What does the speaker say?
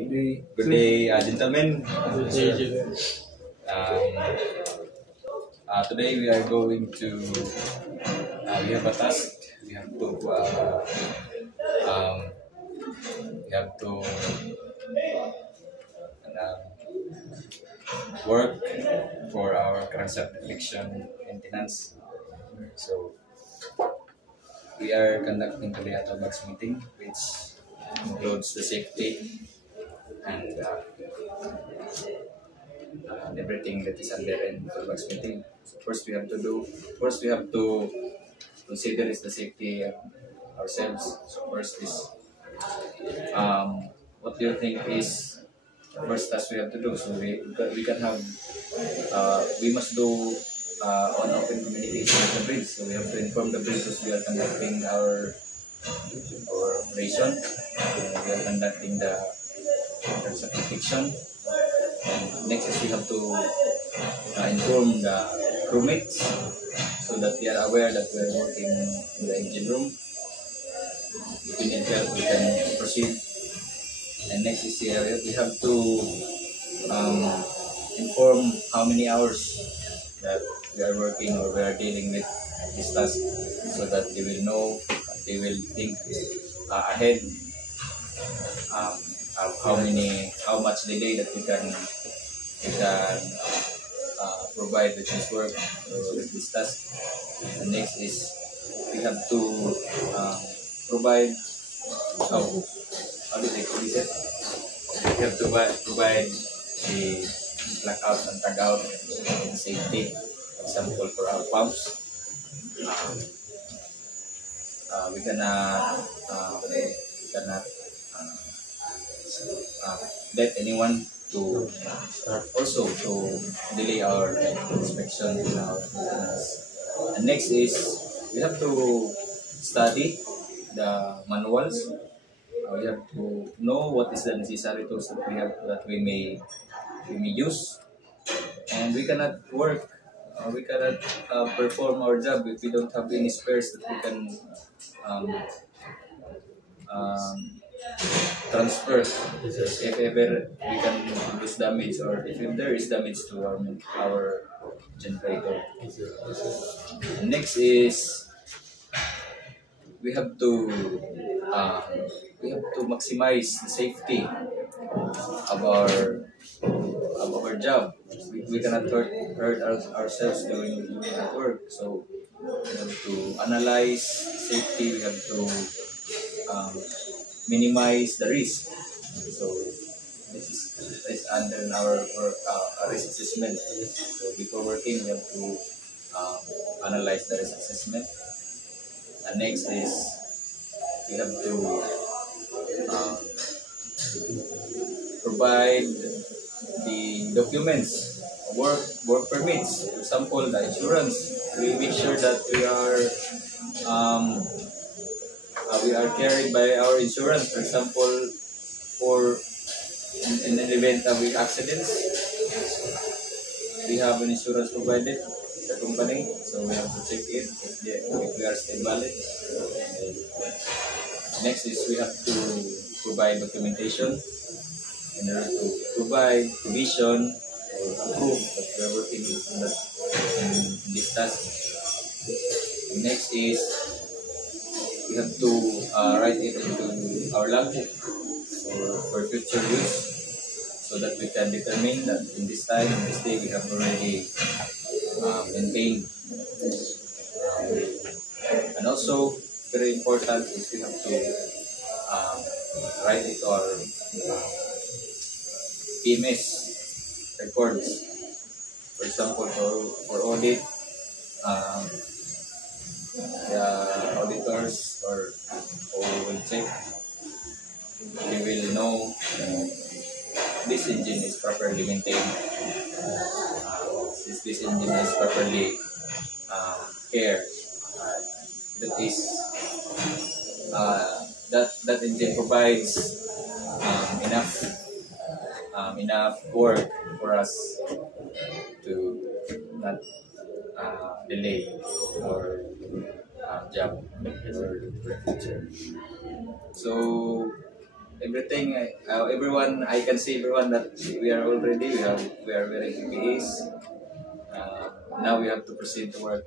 Good day, gentlemen. Today we are going to, we have a task. Um, we have to work for our cransat detection maintenance. So we are conducting today a toolbox meeting, which includes the safety and everything that is under in toolbox meeting. So first we have to consider is the safety of ourselves. So first is what do you think is the first task we have to do? So we can have we must do on open communication with the bridge. So we have to inform the bridge as we are conducting our operation. We are conducting the certification. And next is we have to inform the crewmates so that they are aware that we are working in the engine room. If we need help, we can proceed. And next is here, we have to inform how many hours that we are working or we are dealing with this task so that they will know, they will think ahead of how much delay that we can provide with this work or with this task. And next is we have to provide, how do they call it? We have to provide the blackout and tagout and safety example for our pumps. We cannot let anyone to also to delay our inspection in our maintenance. And next is we have to study the manuals. We have to know what is the necessary tools that we may use, and we cannot work. We cannot perform our job if we don't have any spares that we can um, um, transfer. If ever we can lose damage or if there is damage to our generator. Next is we have to um, maximize the safety of our job. We cannot hurt ourselves doing that work. So we have to analyze safety. We have to um, minimize the risk. So this is under our risk assessment. So before working, we have to analyze the risk assessment. And next is we have to um, provide the documents, work permits. For example, the insurance. We make sure that um, we are carried by our insurance. For example, for in the event of accidents, we have an insurance provided the company, so we have to check it if we are still valid. Next is we have to provide documentation in order to provide provision or proof that we are working in this task. Next is we have to write it into our logbook for future use so that we can determine that in this time, in this day, we have already maintained. And also, very important is we have to write it our PMS records. For example, for audit, the auditors or who will check, we will know this engine is properly maintained. This engine is properly cared. That is that engine provides enough work for us to not delay our job or future. So everything. Everyone, I can see everyone that we are all ready. We are wearing PPEs. Now we have to proceed to work.